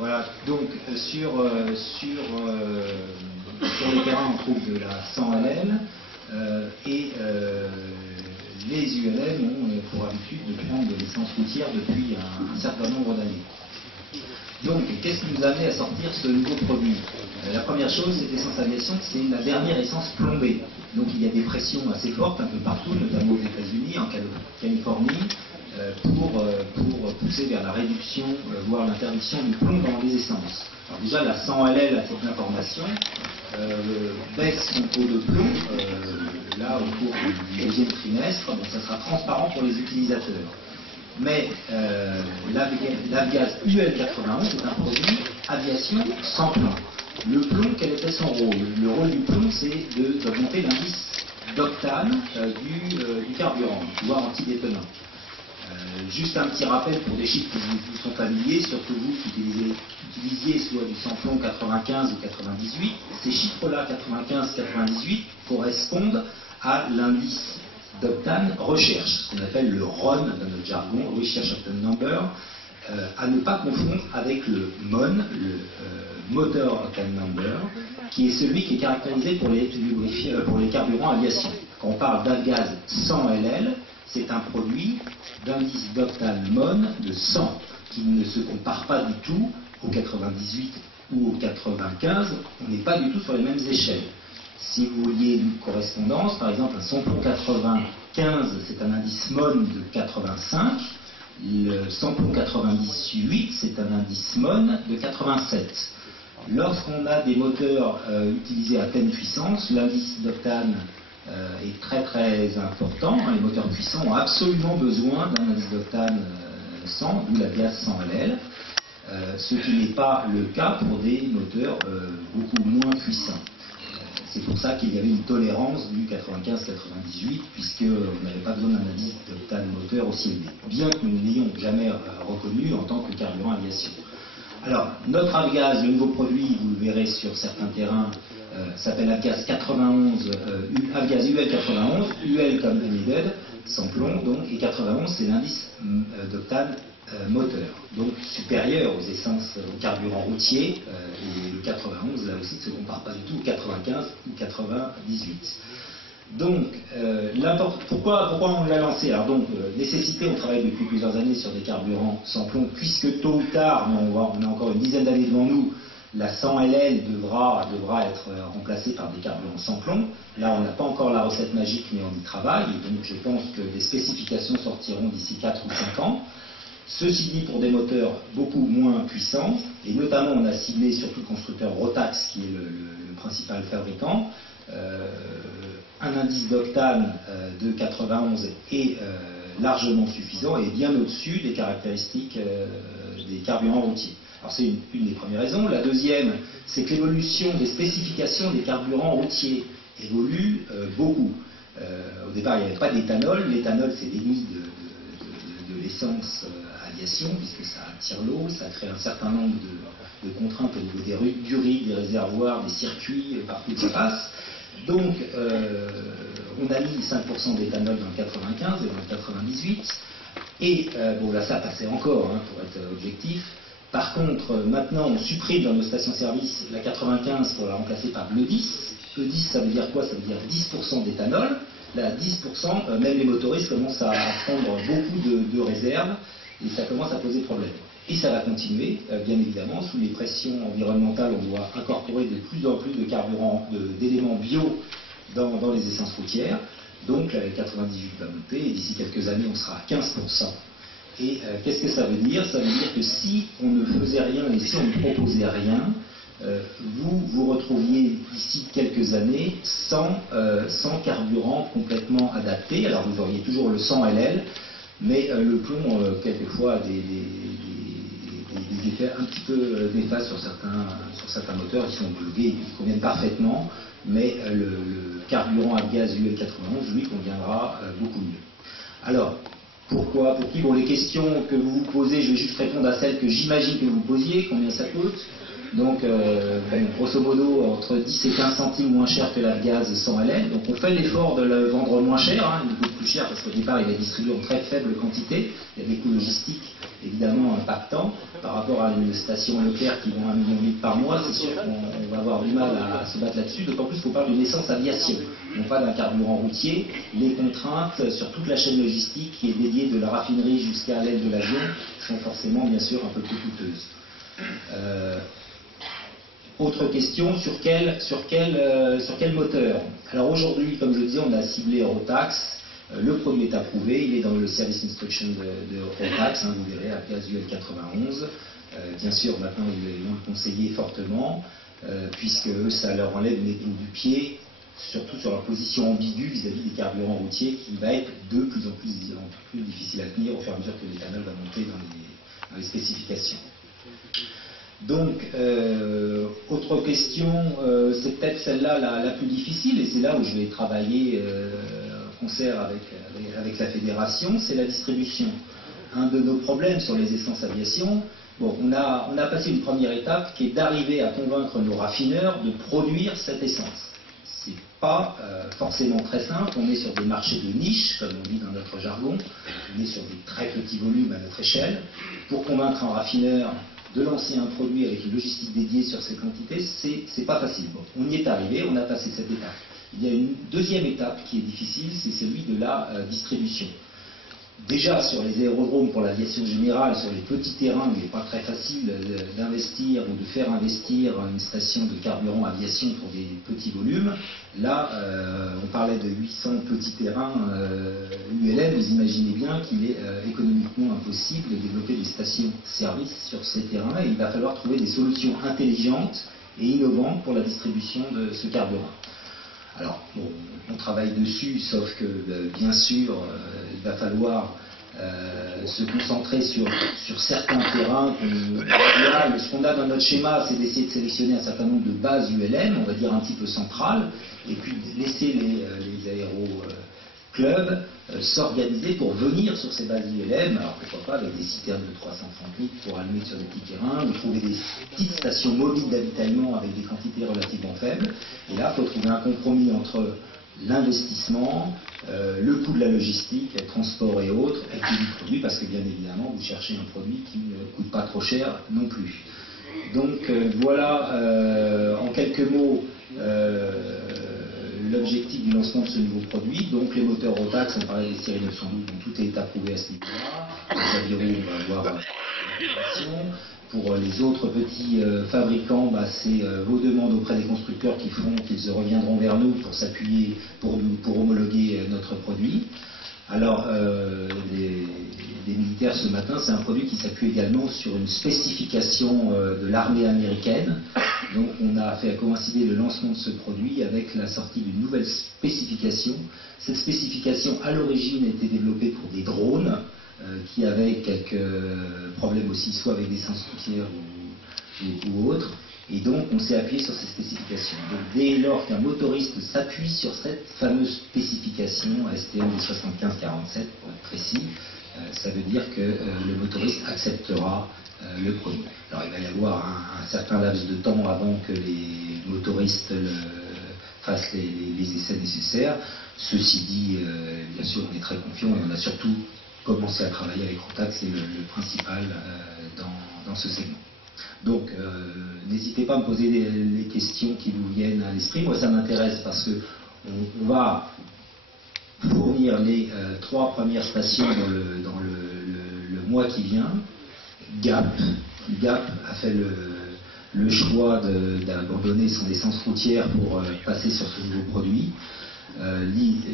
Voilà, donc sur le terrain, on trouve de la 100LL et les ULL ont pour habitude de prendre de l'essence routière depuis un certain nombre d'années. Donc, qu'est-ce qui nous a amené à sortir ce nouveau produit? La première chose, cette essence aviation, c'est la dernière essence plombée. Donc, il y a des pressions assez fortes un peu partout, notamment aux États-Unis, en Californie, pour pousser vers la réduction, voire l'interdiction du plomb dans les essences. Alors déjà, la 100LL a cette information, baisse son taux de plomb, là, au cours du deuxième trimestre, donc ça sera transparent pour les utilisateurs. Mais l'Avgaz UL91 est un produit aviation sans plomb. Le plomb, quel était son rôle? Le rôle du plomb, c'est d'augmenter l'indice d'octane du carburant, voire antidétonnant. Juste un petit rappel pour des chiffres qui vous sont familiers, surtout vous qui utilisiez soit du sans-plomb 95 ou 98. Ces chiffres-là, 95-98, correspondent à l'indice d'octane recherche, ce qu'on appelle le RON dans notre jargon, Research Octane Number, à ne pas confondre avec le MON, le Motor Octane Number, qui est celui qui est caractérisé pour les carburants aviation. Quand on parle d'Avgaz 100LL, c'est un produit d'indice d'octane MON de 100, qui ne se compare pas du tout au 98 ou au 95, on n'est pas du tout sur les mêmes échelles. Si vous vouliez une correspondance, par exemple, un samplon 95, c'est un indice MON de 85. Le samplon 98, c'est un indice MON de 87. Lorsqu'on a des moteurs utilisés à pleine puissance, l'indice d'octane est très très important. Les moteurs puissants ont absolument besoin d'un indice d'octane 100, d'où l'Avgaz 100LL, ce qui n'est pas le cas pour des moteurs beaucoup moins puissants. C'est pour ça qu'il y avait une tolérance du 95-98, puisqu'on n'avait pas besoin d'un indice d'octane moteur aussi élevé, bien que nous ne l'ayons jamais reconnu en tant que carburant aviation. Alors, notre Avgaz, le nouveau produit, vous le verrez sur certains terrains, s'appelle Avgaz 91, Avgaz UL91, UL comme unibed, sans plomb, donc, et 91, c'est l'indice d'octane moteur, donc supérieur aux essences, aux carburants routiers, et le 91, là aussi, ne se compare pas du tout au 95 ou 98. Donc, pourquoi on l'a lancé? Alors donc, nécessité, on travaille depuis plusieurs années sur des carburants sans plomb, puisque tôt ou tard, mais on a encore une dizaine d'années devant nous, la 100LL devra être remplacée par des carburants sans plomb. Là, on n'a pas encore la recette magique, mais on y travaille, et donc je pense que des spécifications sortiront d'ici 4 ou 5 ans. Ceci dit, pour des moteurs beaucoup moins puissants, et notamment on a ciblé surtout le constructeur Rotax, qui est le principal fabricant, un indice d'octane de 91 est largement suffisant et bien au-dessus des caractéristiques des carburants routiers. Alors c'est une des premières raisons. La deuxième, c'est que l'évolution des spécifications des carburants routiers évolue beaucoup. Au départ, il n'y avait pas d'éthanol. L'éthanol, c'est l'ennemi de l'essence aviation, puisque ça attire l'eau, ça crée un certain nombre de contraintes au niveau des durées, des réservoirs, des circuits, partout où ça passe. Donc, on a mis 5% d'éthanol dans le 95 et dans le 98. Et, bon, là, ça passait encore, hein, pour être objectif. Par contre, maintenant, on supprime dans nos stations-service la 95 pour la remplacer par l'E10. E10, ça veut dire quoi? Ça veut dire 10% d'éthanol. Là, 10%, même les motoristes commencent à prendre beaucoup de réserves et ça commence à poser problème. Et ça va continuer, bien évidemment, sous les pressions environnementales, on doit incorporer de plus en plus de carburants, d'éléments bio dans les essences routières. Donc la 98 va monter et d'ici quelques années, on sera à 15%. Et qu'est-ce que ça veut dire? Ça veut dire que si on ne faisait rien et si on ne proposait rien, vous retrouviez d'ici quelques années sans carburant complètement adapté. Alors vous auriez toujours le 100LL, mais le plomb, quelquefois, a des effets un petit peu néfastes sur certains moteurs. Ils sont homologués, ils conviennent parfaitement, mais le carburant Avgaz UL91, lui, conviendra beaucoup mieux. Alors, pourquoi? Pour qui? Bon, les questions que vous vous posez, je vais juste répondre à celles que j'imagine que vous posiez. Combien ça coûte? Donc, grosso modo, entre 10 et 15 centimes moins cher que l'Avgaz 100LL. Donc, on fait l'effort de le vendre moins cher. Hein. Il coûte plus cher parce qu'au départ, il est distribué en très faible quantité. Il y a des coûts logistiques évidemment impactant. Par rapport à une station Leclerc qui vend 1 million de litres par mois, c'est sûr qu'on va avoir du mal à se battre là-dessus, d'autant plus qu'on parle d'une essence aviation, non pas d'un carburant routier. Les contraintes sur toute la chaîne logistique qui est dédiée de la raffinerie jusqu'à l'aile de l'avion sont forcément bien sûr un peu plus coûteuses. Autre question, sur quel moteur? Alors aujourd'hui, comme je le disais, on a ciblé Eurotax. Le produit est approuvé, il est dans le service instruction de Eurotax, vous verrez, à gaz UL 91. Bien sûr, maintenant, ils vont le conseiller fortement, puisque eux, ça leur enlève une épine du pied, surtout sur leur position ambiguë vis-à-vis des carburants routiers, qui va être de plus en plus difficile à tenir au fur et à mesure que l'éthanol va monter dans les spécifications. Donc, autre question, c'est peut-être celle-là la plus difficile, et c'est là où je vais travailler en concert avec la fédération, c'est la distribution. Un de nos problèmes sur les essences aviation, bon, on a passé une première étape qui est d'arriver à convaincre nos raffineurs de produire cette essence. C'est pas forcément très simple, on est sur des marchés de niche, comme on dit dans notre jargon, on est sur des très petits volumes à notre échelle. Pour convaincre un raffineur de lancer un produit avec une logistique dédiée sur ces quantités, c'est pas facile. Bon, on y est arrivé, on a passé cette étape. Il y a une deuxième étape qui est difficile, c'est celui de la distribution. Déjà sur les aérodromes pour l'aviation générale, sur les petits terrains où il n'est pas très facile d'investir ou de faire investir une station de carburant aviation pour des petits volumes. Là, on parlait de 800 petits terrains ULM, vous imaginez bien qu'il est économiquement impossible de développer des stations-service sur ces terrains-là. Il va falloir trouver des solutions intelligentes et innovantes pour la distribution de ce carburant. Alors, bon, on travaille dessus, sauf que, bien sûr, il va falloir se concentrer sur certains terrains. Ce qu'on a dans notre schéma, c'est d'essayer de sélectionner un certain nombre de bases ULM, on va dire un petit peu centrales, et puis de laisser les aéroclubs s'organiser pour venir sur ces bases ULM, alors pourquoi pas avec des citernes de 330 litres pour allumer sur des petits terrains, ou trouver des petites stations mobiles d'avitaillement avec des quantités relativement faibles. Et là, il faut trouver un compromis entre l'investissement, le coût de la logistique, le transport et autres, et puis du produit, parce que bien évidemment, vous cherchez un produit qui ne coûte pas trop cher non plus. Donc voilà, en quelques mots, l'objectif du lancement de ce nouveau produit. Donc les moteurs Rotax, on parlait des séries 912, donc tout est approuvé à ce niveau-là. Les avirons, on va voir l'application. Pour les autres petits fabricants, c'est vos demandes auprès des constructeurs qui feront qu'ils reviendront vers nous pour s'appuyer, pour homologuer notre produit. Alors, les militaires ce matin, c'est un produit qui s'appuie également sur une spécification de l'armée américaine. Donc on a fait coïncider le lancement de ce produit avec la sortie d'une nouvelle spécification. Cette spécification, à l'origine, était développée pour des drones qui avaient quelques problèmes aussi, soit avec des sens routières ou autres. Et donc on s'est appuyé sur ces spécifications. Donc dès lors qu'un motoriste s'appuie sur cette fameuse spécification STM 7547, pour être précis, ça veut dire que le motoriste acceptera le produit. Alors il va y avoir un certain laps de temps avant que les motoristes fassent les essais nécessaires. Ceci dit, bien sûr, on est très confiant et on a surtout commencé à travailler avec Rotax, c'est le principal dans ce segment. Donc, n'hésitez pas à me poser les questions qui vous viennent à l'esprit. Moi, ça m'intéresse parce que on va fournir les 3 premières stations dans le mois qui vient. Gap a fait le choix d'abandonner son essence routière pour passer sur ce nouveau produit.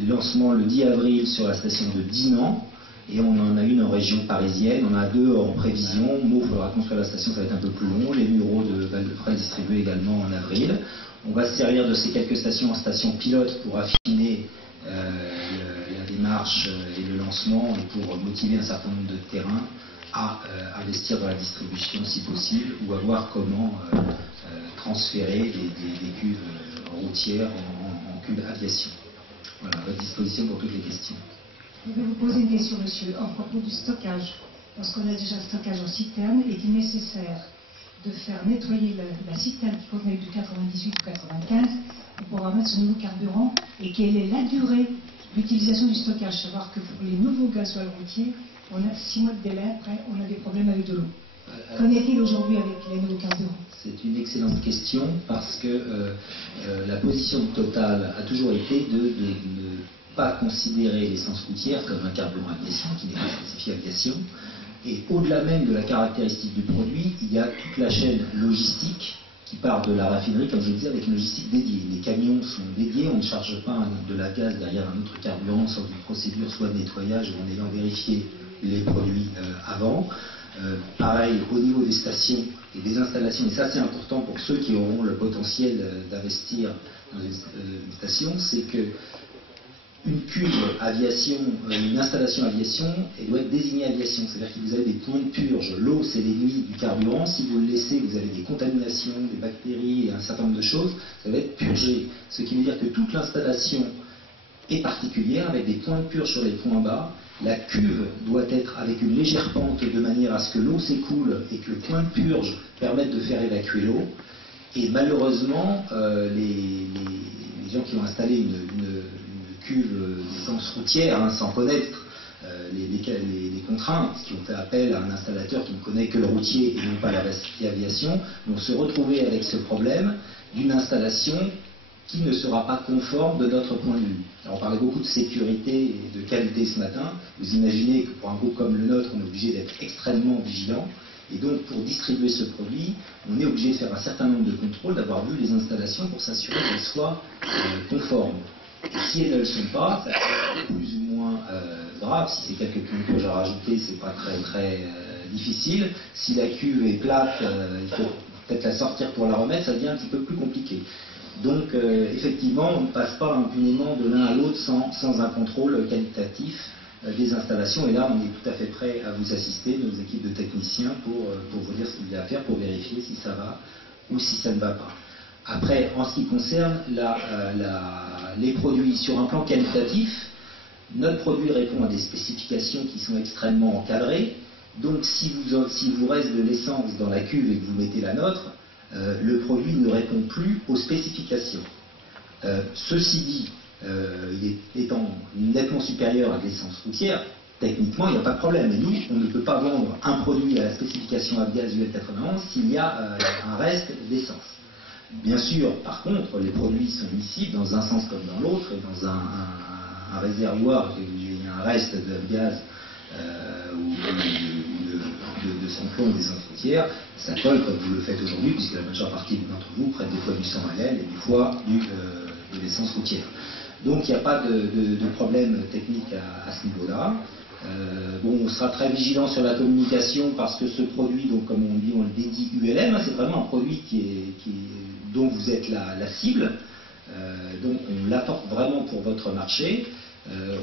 Lancement le 10 avril sur la station de Dinan. Et on en a une en région parisienne, on en a 2 en prévision. Il faudra construire la station, ça va être un peu plus long. Les bureaux devraient distribuer également en avril. On va se servir de ces quelques stations en station pilote pour affiner la démarche et le lancement et pour motiver un certain nombre de terrains à investir dans la distribution si possible ou à voir comment transférer des cuves routières en cuves aviation. Voilà, à votre disposition pour toutes les questions. Je vais vous poser une question, monsieur, à propos du stockage. Parce qu'on a déjà le stockage en citerne, est-il nécessaire de faire nettoyer la citerne qui contenait du 98 ou 95 pour pouvoir mettre ce nouveau carburant, et quelle est la durée l'utilisation du stockage, savoir que pour les nouveaux gasoils routiers, on a 6 mois de délai, après on a des problèmes avec de l'eau. Qu'en est-il aujourd'hui avec les nouveaux carburants? C'est une excellente question parce que la position de Total a toujours été de ne pas considérer l'essence routière comme un carburant aviation qui n'est pas spécifié aviation. Et au-delà même de la caractéristique du produit, il y a toute la chaîne logistique qui part de la raffinerie, comme je le disais, avec une logistique dédiée. Les camions sont dédiés, on ne charge pas de la gaz derrière un autre carburant sans une procédure soit de nettoyage ou en ayant vérifié les produits avant. Pareil, au niveau des stations et des installations, et ça c'est important pour ceux qui auront le potentiel d'investir dans une station, c'est que une cuve aviation, une installation aviation, elle doit être désignée aviation, c'est-à-dire que vous avez des points de purge. L'eau, c'est l'aiguille du carburant. Si vous le laissez, vous avez des contaminations, des bactéries et un certain nombre de choses. Ça va être purgé. Ce qui veut dire que toute l'installation est particulière, avec des points de purge sur les points bas. La cuve doit être avec une légère pente de manière à ce que l'eau s'écoule et que le point de purge permette de faire évacuer l'eau. Et malheureusement, les gens qui ont installé une cuve d'essence routière, sans connaître les contraintes, qui ont fait appel à un installateur qui ne connaît que le routier et non pas l'aviation, vont se retrouver avec ce problème d'une installation qui ne sera pas conforme de notre point de vue. Alors, on parlait beaucoup de sécurité et de qualité ce matin. Vous imaginez que pour un groupe comme le nôtre, on est obligé d'être extrêmement vigilant. Et donc, pour distribuer ce produit, on est obligé de faire un certain nombre de contrôles, d'avoir vu les installations pour s'assurer qu'elles soient conformes. Et si elles ne le sont pas, ça peut être plus ou moins grave. Si c'est quelques points de purge à rajouter, c'est pas très difficile. Si la cuve est plate, il faut peut-être la sortir pour la remettre, ça devient un petit peu plus compliqué. Donc, effectivement, on ne passe pas impunément de l'un à l'autre sans un contrôle qualitatif des installations. Et là, on est tout à fait prêt à vous assister, nos équipes de techniciens, pour vous dire ce qu'il y a à faire, pour vérifier si ça va ou si ça ne va pas. Après, en ce qui concerne les produits sur un plan qualitatif, notre produit répond à des spécifications qui sont extrêmement encadrées. Donc, si vous reste de l'essence dans la cuve et que vous mettez la nôtre, le produit ne répond plus aux spécifications. Ceci dit, étant nettement supérieur à l'essence routière, techniquement, il n'y a pas de problème. Et nous, on ne peut pas vendre un produit à la spécification Avgas UL91 s'il y a un reste d'essence. Bien sûr, par contre, les produits sont miscibles dans un sens comme dans l'autre, et dans un réservoir, il y a un reste de gaz ou de son plomb des essence routière, ça colle comme vous le faites aujourd'hui, puisque la majeure partie d'entre vous prennent des fois du 100 ml et des fois de l'essence routière. Donc il n'y a pas de problème technique à ce niveau-là. On sera très vigilant sur la communication parce que ce produit, donc comme on dit, on le dédie ULM, c'est vraiment un produit dont vous êtes la cible. Donc on l'apporte vraiment pour votre marché.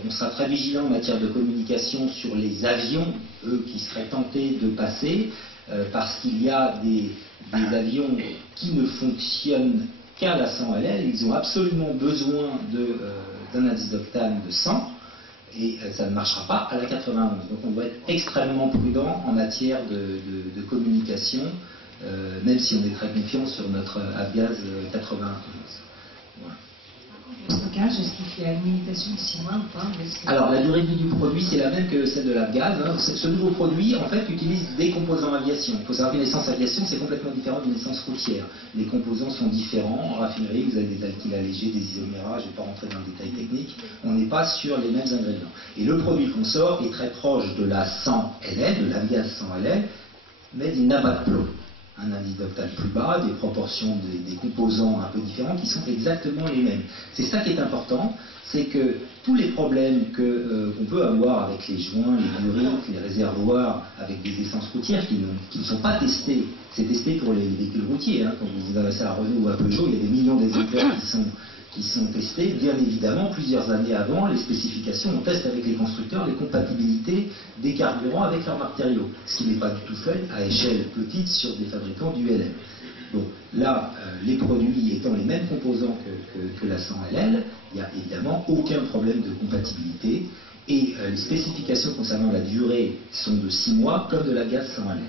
On sera très vigilant en matière de communication sur les avions, eux, qui seraient tentés de passer, parce qu'il y a des avions qui ne fonctionnent qu'à la 100 LL, ils ont absolument besoin d'un indice d'octane de 100, et ça ne marchera pas à la 91. Donc on doit être extrêmement prudent en matière de communication, même si on est très confiant sur notre Avgas 91. Voilà. Le stockage, est-ce qu'il y a une limitation de 6 mois ou pas? Alors, la durée de vie du produit, c'est la même que celle de l'Avgas. Ce nouveau produit, en fait, utilise des composants aviation. Il faut savoir qu'une essence aviation, c'est complètement différent d'une essence routière. Les composants sont différents. En raffinerie, vous avez des alkyles allégés, des isoméras, je ne vais pas rentrer dans le détail technique. On n'est pas sur les mêmes ingrédients. Et le produit qu'on sort est très proche de la 100 LL, de l'Avgas 100 LL, mais il n'a pas de plomb. Un indice d'octane plus bas, des proportions des composants un peu différents qui sont exactement les mêmes. C'est ça qui est important, c'est que tous les problèmes qu'on peut avoir avec les joints, les durites, les réservoirs, avec des essences routières qui ne sont pas testées, c'est testé pour les véhicules routiers. Quand vous avez ça à Renault ou à Peugeot, il y a des millions d'exemplaires qui sont testés. Bien évidemment, plusieurs années avant, les spécifications, on teste avec les constructeurs les compatibilités des carburants avec leurs matériaux, ce qui n'est pas du tout fait à échelle petite sur des fabricants du LM. Donc là, les produits étant les mêmes composants que la 100 LL, il n'y a évidemment aucun problème de compatibilité, et les spécifications concernant la durée sont de 6 mois comme de la gaz 100 LL.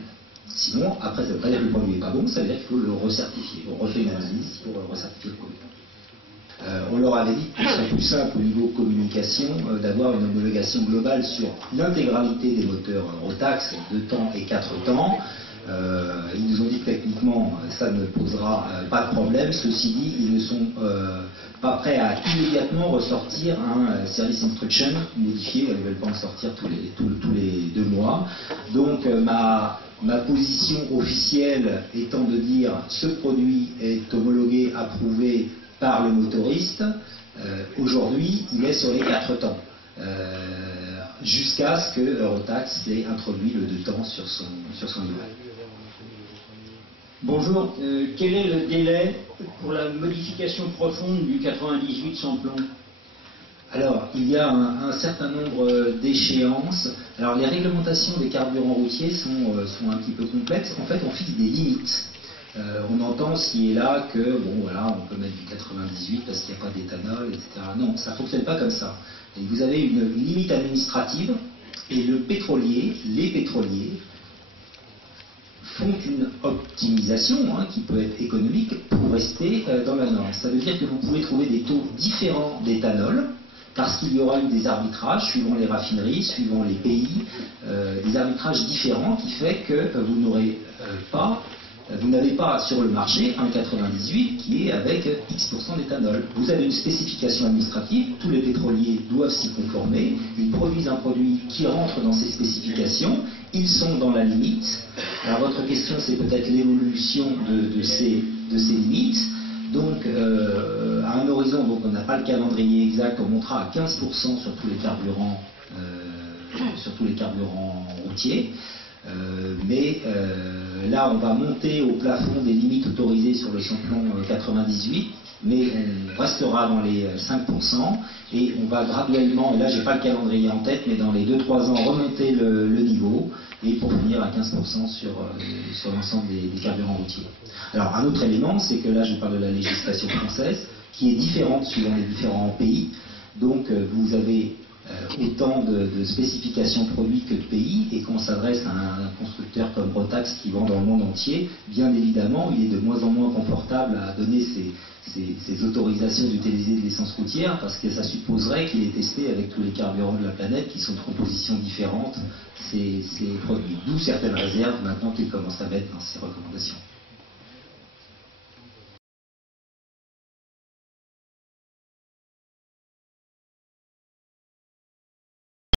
Sinon, après, ça ne veut pas dire que le produit n'est pas bon, ça veut dire qu'il faut le recertifier. On refait une analyse pour recertifier le produit. On leur avait dit que ce serait plus simple au niveau communication d'avoir une homologation globale sur l'intégralité des moteurs Rotax, 2 temps et 4 temps. Ils nous ont dit que techniquement ça ne posera pas de problème. Ceci dit, ils ne sont pas prêts à immédiatement ressortir un Service Instruction modifié. Ils ne veulent pas en sortir tous les 2 mois. Donc ma position officielle étant de dire ce produit est homologué, approuvé par le motoriste. Aujourd'hui, il est sur les 4 temps. Jusqu'à ce que Rotax ait introduit le 2 temps sur son niveau. Bonjour, quel est le délai pour la modification profonde du 98 sans plomb? Alors, il y a un certain nombre d'échéances. Alors, les réglementations des carburants routiers sont un petit peu complexes. En fait, on fixe des limites. On entend ci et là que, bon voilà, on peut mettre du 98 parce qu'il n'y a pas d'éthanol, etc. Non, ça ne fonctionne pas comme ça. Et vous avez une limite administrative et les pétroliers font une optimisation qui peut être économique pour rester dans la norme. Ça veut dire que vous pouvez trouver des taux différents d'éthanol parce qu'il y aura eu des arbitrages suivant les raffineries, suivant les pays, des arbitrages différents qui fait que vous n'avez pas sur le marché un 98 qui est avec X% d'éthanol. Vous avez une spécification administrative, tous les pétroliers doivent s'y conformer, ils produisent un produit qui rentre dans ces spécifications, ils sont dans la limite. Alors votre question c'est peut-être l'évolution de ces limites. Donc à un horizon, donc on n'a pas le calendrier exact, on montera à 15% sur tous les carburants routiers. Mais là, on va monter au plafond des limites autorisées sur le samplon 98, mais on restera dans les 5% et on va graduellement, et là j'ai pas le calendrier en tête, mais dans les 2-3 ans remonter le niveau et pour finir à 15% sur l'ensemble des carburants routiers. Alors un autre élément, c'est que là je parle de la législation française qui est différente suivant les différents pays. Donc vous avez autant de spécifications produits que de pays, et quand on s'adresse à un constructeur comme Rotax qui vend dans le monde entier, bien évidemment, il est de moins en moins confortable à donner ces autorisations d'utiliser de l'essence routière parce que ça supposerait qu'il est testé avec tous les carburants de la planète qui sont de compositions différentes, ces produits. D'où certaines réserves maintenant qu'il commence à mettre dans ses recommandations.